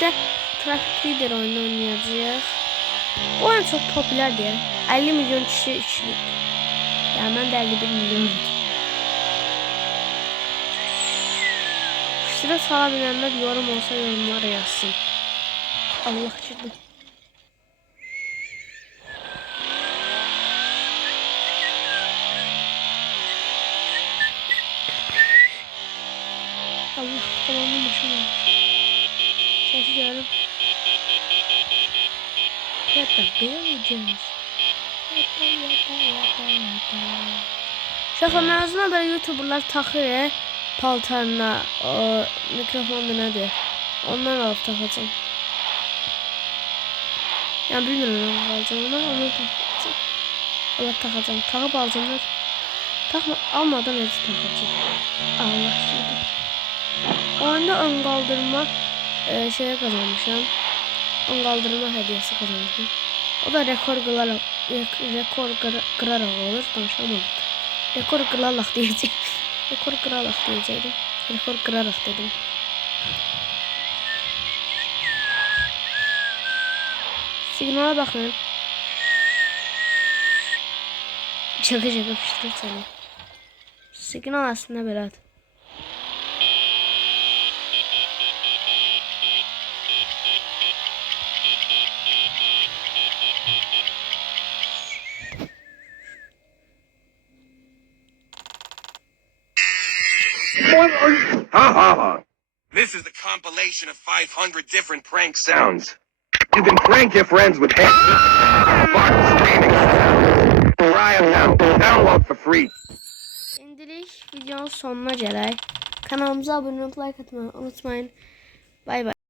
birlikte Traffic Leader oyunu oynayacağız. Bu oyun çok popüler diye. 50 milyon kişi işlik. Yani ben de 51 milyon. Sıra sağ bilenler yorum olsa yorumlara yazsın. Allah çırpın. Allah kulağımın başına olmuş. Sesi diyorum. Yata böyleyeceğiz. Yata. Şaka mezuna da YouTuber'lar takıyor paltarına o mikrofonu nedir? Ondan alıp takacağım. Yani bilmiyorum ne alacağım ama onu takacağım. Allah takacağım. Takıp alacağım. Takma almadan önce takacağım. Allah şimdi. Oyunda ön kaldırma şeye kazanmışım. Ön kaldırma hediyesi kazanmışım. O da rekor kırarak olur. Konuşamadım. Rekor kırarak diyeceğim. Rekor kırarak diyecektim. Rekor kırarak dedim. Signala bakın. Şaka piştir seni. Signal aslında berat. Ha ha ha. This is the compilation of 500 different prank sounds. You can prank your friends with head fart screaming sounds. Try them now. Download for free. Şimdilik videonun sonuna gelək. Kanalımıza abone olmayı, like atmayı unutmayın. Bay bay.